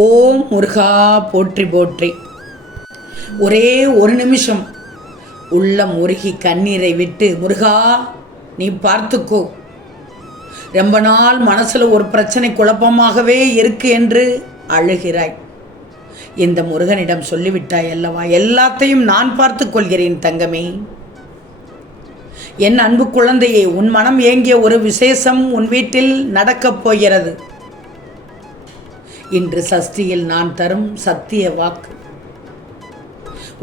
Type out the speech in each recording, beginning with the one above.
ஓம் முருகா போற்றி போற்றி. ஒரே ஒரு நிமிஷம் உள்ளம் உருகி கண்ணீரை விட்டு, முருகா நீ பார்த்துக்கோ, ரொம்ப நாள் மனசில் ஒரு பிரச்சனை குழப்பமாகவே இருக்கு என்று அழுகிறாய். இந்த முருகனிடம் சொல்லிவிட்டாய் அல்லவா, எல்லாத்தையும் நான் பார்த்து கொள்கிறேன் தங்கமே. என் அன்பு குழந்தையே, உன் மனம் ஏங்கிய ஒரு விசேஷம் உன் வீட்டில் நடக்கப் போகிறது. இன்று சஷ்டியில் நான் தரும் சத்திய வாக்கு.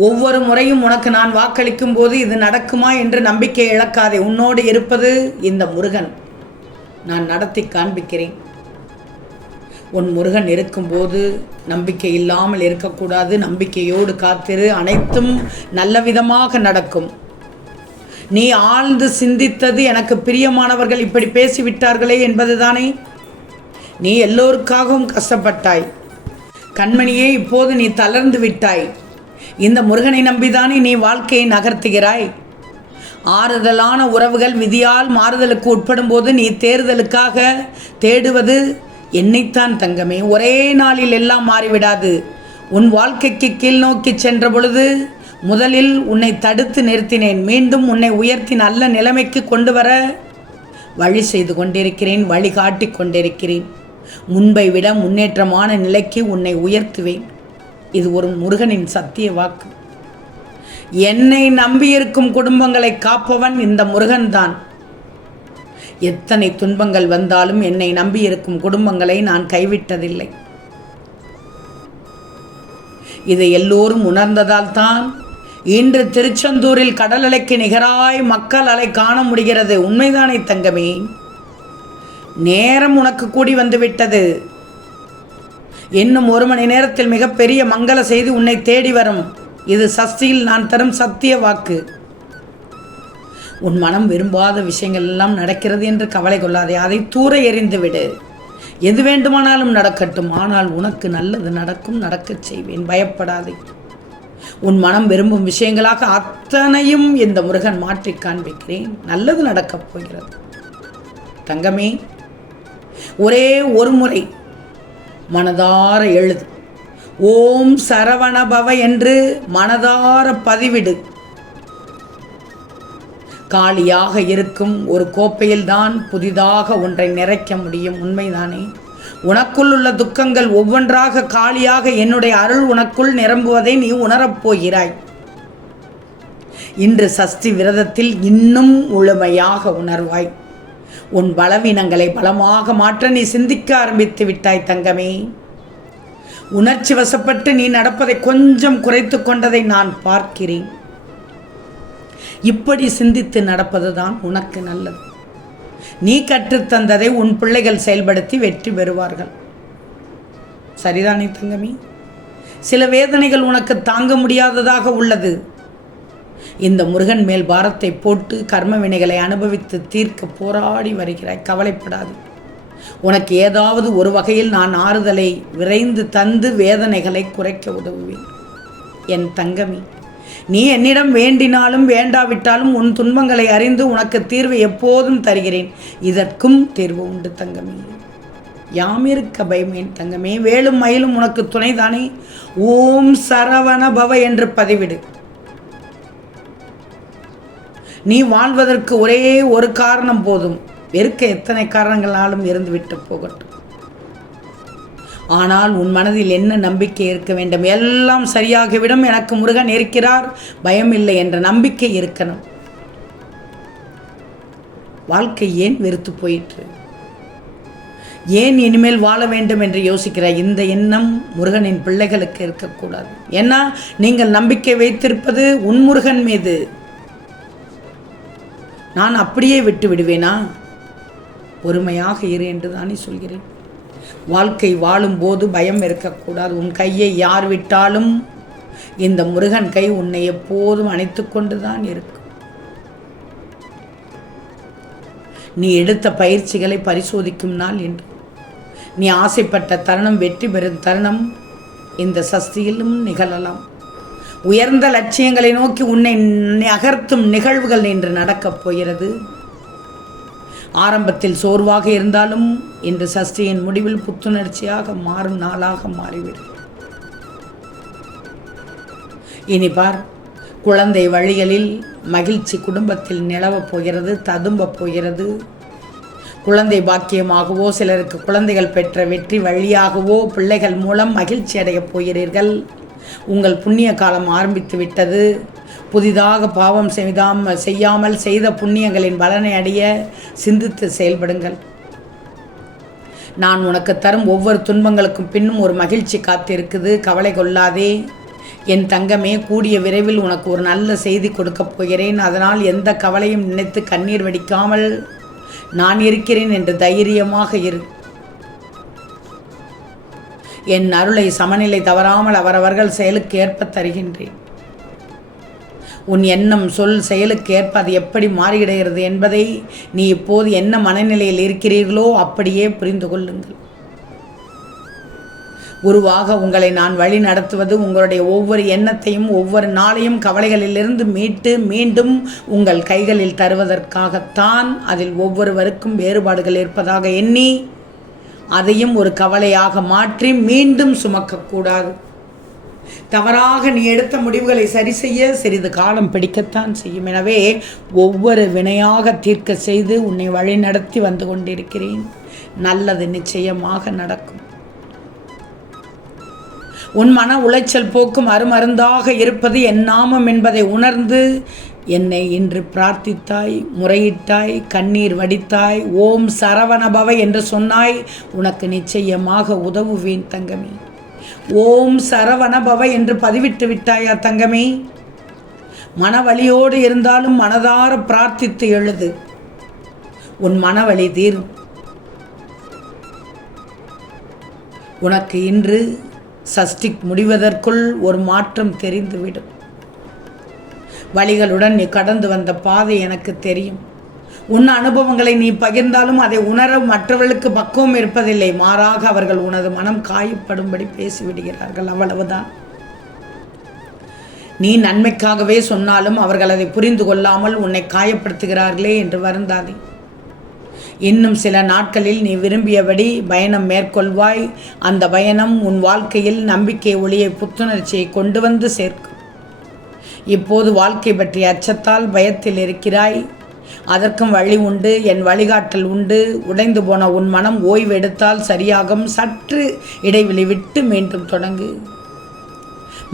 ஒவ்வொரு முறையும் உனக்கு நான் வாக்களிக்கும் போது இது நடக்குமா என்று நம்பிக்கை இழக்காதே. உன்னோடு இருப்பது இந்த முருகன். நான் நடத்தி காண்பிக்கிறேன். உன் முருகன் இருக்கும்போது நம்பிக்கை இல்லாமல் இருக்கக்கூடாது. நம்பிக்கையோடு காத்திரு, அனைத்தும் நல்ல விதமாக நடக்கும். நீ ஆழ்ந்து சிந்தித்தது, எனக்கு பிரியமானவர்கள் இப்படி பேசிவிட்டார்களே என்பதுதானே. நீ எல்லோருக்காகவும் கஷ்டப்பட்டாய் கண்மணியே. இப்போது நீ தளர்ந்து விட்டாய். இந்த முருகனை நம்பிதானே நீ வாழ்க்கையை நகர்த்துகிறாய். ஆறுதலான உறவுகள் விதியால் மாறுதலுக்கு உட்படும் போது நீ தேர்தலுக்காக தேடுவது என்னைத்தான் தங்கமே. ஒரே நாளில் எல்லாம் மாறிவிடாது. உன் வாழ்க்கைக்கு கீழ் நோக்கி சென்ற பொழுது முதலில் உன்னை தடுத்து நிறுத்தினேன். மீண்டும் உன்னை உயர்த்தி நல்ல நிலைமைக்கு கொண்டு வர வழி செய்து கொண்டிருக்கிறேன், வழிகாட்டி கொண்டிருக்கிறேன். முன்பை விட முன்னேற்றமான நிலைக்கு உன்னை உயர்த்துவேன். இது ஒரு முருகனின் சத்திய வாக்கு. என்னை நம்பியிருக்கும் குடும்பங்களை காப்பவன் இந்த முருகன்தான். எத்தனை துன்பங்கள் வந்தாலும் என்னை நம்பியிருக்கும் குடும்பங்களை நான் கைவிட்டதில்லை. இதை எல்லோரும் உணர்ந்ததால் தான் இன்று திருச்செந்தூரில் கடல் அலைக்கு நிகராய் மக்கள் அலை காண முடிகிறது. உண்மைதானே தங்கமே. நேரம் உனக்கு கூடி வந்துவிட்டது. இன்னும் 1 மணி நேரத்தில் மிகப்பெரிய மங்கள செய்தி உன்னை தேடி வரும். இது சஷ்டியில் நான் தரும் சத்திய வாக்கு. உன் மனம் விரும்பாத விஷயங்கள் எல்லாம் நடக்கிறது என்று கவலை கொள்ளாதே. அதை தூர எறிந்து விடு. எது வேண்டுமானாலும் நடக்கட்டும், ஆனால் உனக்கு நல்லது நடக்கும், நடக்கச் செய்வேன். பயப்படாதே. உன் மனம் விரும்பும் விஷயங்களாக அத்தனையும் இந்த முருகன் மாற்றி காண்பிக்கிறேன். நல்லது நடக்கப் போகிறது தங்கமே. ஒரே ஒரு முறை மனதார எழுது. ஓம் சரவணபவ என்று மனதார பதிவிடு. காலியாக இருக்கும் ஒரு கோப்பையில் தான் புதிதாக ஒன்றை நிறைக்க முடியும். உண்மைதானே. உனக்குள் உள்ள துக்கங்கள் ஒவ்வொன்றாக காலியாக என்னுடைய அருள் உனக்குள் நிரம்புவதை நீ உணரப்போகிறாய். இன்று சஷ்டி விரதத்தில் இன்னும் முழுமையாக உணர்வாய். உன் பலவீனங்களை பலமாக மாற்ற நீ சிந்திக்க ஆரம்பித்து விட்டாய் தங்கமே. உணர்ச்சி வசப்பட்டு நீ நடப்பதை கொஞ்சம் குறைத்து கொண்டதை நான் பார்க்கிறேன். இப்படி சிந்தித்து நடப்பதுதான் உனக்கு நல்லது. நீ கற்றுத்தந்ததை உன் பிள்ளைகள் செயல்படுத்தி வெற்றி பெறுவார்கள். சரிதானே தங்கமே. சில வேதனைகள் உனக்கு தாங்க முடியாததாக உள்ளது. இந்த முருகன் மேல் பாரத்தை போட்டு கர்ம வினைகளை அனுபவித்து தீர்க்க போராடி வருகிறாய். கவலைப்படாது. உனக்கு ஏதாவது ஒரு வகையில் நான் ஆறுதலை விரைந்து தந்து வேதனைகளை குறைக்க உதவுவேன். என் தங்கமே, நீ என்னிடம் வேண்டினாலும் வேண்டாவிட்டாலும் உன் துன்பங்களை அறிந்து உனக்கு தீர்வு எப்போதும் தருகிறேன். இதற்கும் தீர்வு உண்டு தங்கமே. யாம் இருக்க பயமேன் தங்கமே. வேலும் மயிலும் உனக்கு துணைதானே. ஓம் சரவண பவ என்று பதிவிடு. நீ வாழ்வதற்கு ஒரே ஒரு காரணம் போதும். வெறுக்க எத்தனை காரணங்களாலும் இருந்துவிட்டு போகட்டும். ஆனால் உன் மனதில் என்ன நம்பிக்கை இருக்க வேண்டும். எல்லாம் சரியாகிவிடும், எனக்கு முருகன் இருக்கிறார், பயம் இல்லை என்ற நம்பிக்கை இருக்கணும். வாழ்க்கை ஏன் வெறுத்து போயிற்று? ஏன் இனிமேல் வாழ வேண்டும் என்று யோசிக்கிறாய்? இந்த எண்ணம் முருகனின் பிள்ளைகளுக்கு இருக்கக்கூடாது. ஏன்னா நீங்கள் நம்பிக்கை வைத்திருப்பது உன் முருகன் மீது. நான் அப்படியே விட்டு விடுவேனா? பொறுமையாக இரு என்று தானே சொல்கிறேன். வாழ்க்கை வாழும்போது பயம் இருக்கக்கூடாது. உன் கையை யார் விட்டாலும் இந்த முருகன் கை உன்னை எப்போதும் அணைத்து கொண்டு தான் இருக்கும். நீ எடுத்த பயிற்சிகளை பரிசோதிக்கும் நாள் என்று. நீ ஆசைப்பட்ட தருணம், வெற்றி பெறும் தருணம் இந்த சஷ்டியிலும் நிகழலாம். உயர்ந்த லட்சியங்களை நோக்கி உன்னை நகர்த்தும் நிகழ்வுகள் இன்று நடக்கப் போகிறது. ஆரம்பத்தில் சோர்வாக இருந்தாலும் இன்று சஷ்டியின் முடிவில் புத்துணர்ச்சியாக மாறும் நாளாக மாறிவிடும். இனி பார், குழந்தை வழிகளில் மகிழ்ச்சி குடும்பத்தில் நிலவப் போகிறது, ததும்பப் போகிறது. குழந்தை பாக்கியமாகவோ, சிலருக்கு குழந்தைகள் பெற்ற வெற்றி வழியாகவோ பிள்ளைகள் மூலம் மகிழ்ச்சி அடையப் போகிறீர்கள். உங்கள் புண்ணிய காலம் ஆரம்பித்து விட்டது. புதிதாக பாவம் செய்யாமல் செய்த புண்ணியங்களின் பலனை அடைய சிந்தித்து செயல்படுங்கள். நான் உனக்கு தரும் ஒவ்வொரு துன்பங்களுக்கும் பின்னும் ஒரு மகிழ்ச்சி காத்திருக்குது. கவலை கொள்ளாதே என் தங்கமே. கூடிய விரைவில் உனக்கு ஒரு நல்ல செய்தி கொடுக்கப் போகிறேன். அதனால் எந்த கவலையும் நினைத்து கண்ணீர் வடிக்காமல் நான் இருக்கிறேன் என்று தைரியமாக இரு. என் அருளை சமநிலை தவறாமல் அவரவர்கள் செயலுக்கு ஏற்ப தருகின்றேன். உன் எண்ணம், சொல், செயலுக்கு ஏற்ப அது எப்படி மாறிவிடுகிறது என்பதை நீ இப்போது என்ன மனநிலையில் இருக்கிறீர்களோ அப்படியே புரிந்து கொள்ளுங்கள். குருவாக உங்களை நான் வழி நடத்துவது உங்களுடைய ஒவ்வொரு எண்ணத்தையும் ஒவ்வொரு நாளையும் கவலைகளிலிருந்து மீட்டு மீண்டும் உங்கள் கைகளில் தருவதற்காகத்தான். அதில் ஒவ்வொருவருக்கும் வேறுபாடுகள் இருப்பதாக எண்ணி அதையும் ஒரு கவலையாக மாற்றி மீண்டும் சுமக்கக்கூடாது. தவறாக நீ எடுத்த முடிவுகளை சரி செய்ய சிறிது காலம் பிடிக்கத்தான் செய்யும். எனவே ஒவ்வொரு வினையாக தீர்க்க செய்து உன்னை வழி நடத்தி வந்து கொண்டிருக்கிறேன். நல்லது நிச்சயமாக நடக்கும். உன் மன உளைச்சல் போக்கும் அருமருந்தாக இருப்பது என் நாமம் என்பதை உணர்ந்து என்னை இன்று பிரார்த்தித்தாய், முறையிட்டாய், கண்ணீர் வடித்தாய், ஓம் சரவணபவ என்று சொன்னாய். உனக்கு நிச்சயமாக உதவுவேன் தங்கமே. ஓம் சரவணபவ என்று பதிவிட்டு விட்டாயா தங்கமே? மனவலியோடு இருந்தாலும் மனதார பிரார்த்தித்து எழுது. உன் மனவலி தீரும். உனக்கு இன்று சஷ்டி முடிவதற்குள் ஒரு மாற்றம் தெரிந்துவிடும். வழிகளுடன் நீ கடந்து வந்த பாதை எனக்கு தெரியும். உன் அனுபவங்களை நீ பகிர்ந்தாலும் அதை உணர மற்றவர்களுக்கு பக்குவம் இருப்பதில்லை. மாறாக அவர்கள் உனது மனம் காயப்படும்படி பேசிவிடுகிறார்கள். அவ்வளவுதான். நீ நன்மைக்காகவே சொன்னாலும் அவர்கள் அதை புரிந்து கொள்ளாமல் உன்னை காயப்படுத்துகிறார்களே என்று வருந்தாதே. இன்னும் சில நாட்களில் நீ விரும்பியபடி பயணம் மேற்கொள்வாய். அந்த பயணம் உன் வாழ்க்கையில் நம்பிக்கை ஒளியை, புத்துணர்ச்சியை கொண்டு வந்து சேர்க்கும். இப்போது வாழ்க்கை பற்றிய அச்சத்தால் பயத்தில் இருக்கிறாய். அதற்கும் வழி உண்டு, என் வழிகாட்டல் உண்டு. உடைந்து போன உன் மனம் ஓய்வு எடுத்தால் சரியாகும். சற்று இடைவெளி விட்டு மீண்டும் தொடங்கு.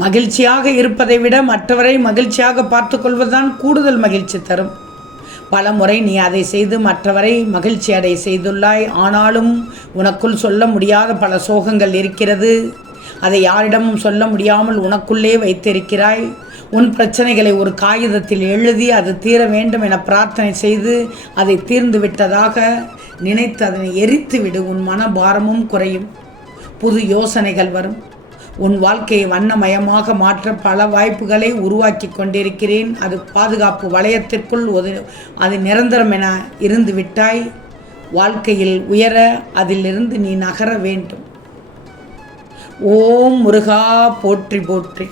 மகிழ்ச்சியாக இருப்பதை விட மற்றவரை மகிழ்ச்சியாக பார்த்து கொள்வதுதான் கூடுதல் மகிழ்ச்சி தரும். பல முறை நீ அதை செய்து மற்றவரை மகிழ்ச்சி அடைய செய்துள்ளாய். ஆனாலும் உனக்குள் சொல்ல முடியாத பல சோகங்கள் இருக்கிறது. அதை யாரிடமும் சொல்ல முடியாமல் உனக்குள்ளே வைத்திருக்கிறாய். உன் பிரச்சனைகளை ஒரு காகிதத்தில் எழுதி அது தீர வேண்டும் என பிரார்த்தனை செய்து அதை தீர்ந்து விட்டதாக நினைத்து அதனை எரித்து விடு. உன் மனபாரமும் குறையும். புது யோசனைகள் வரும். உன் வாழ்க்கையை வண்ணமயமாக மாற்ற பல வாய்ப்புகளை உருவாக்கி கொண்டிருக்கிறேன். அது பாதுகாப்பு வளையத்திற்குள் அது நிரந்தரம் என இருந்து விட்டாய். வாழ்க்கையில் உயர அதிலிருந்து நீ நகர வேண்டும். ஓம் முருகா போற்றி போற்றி.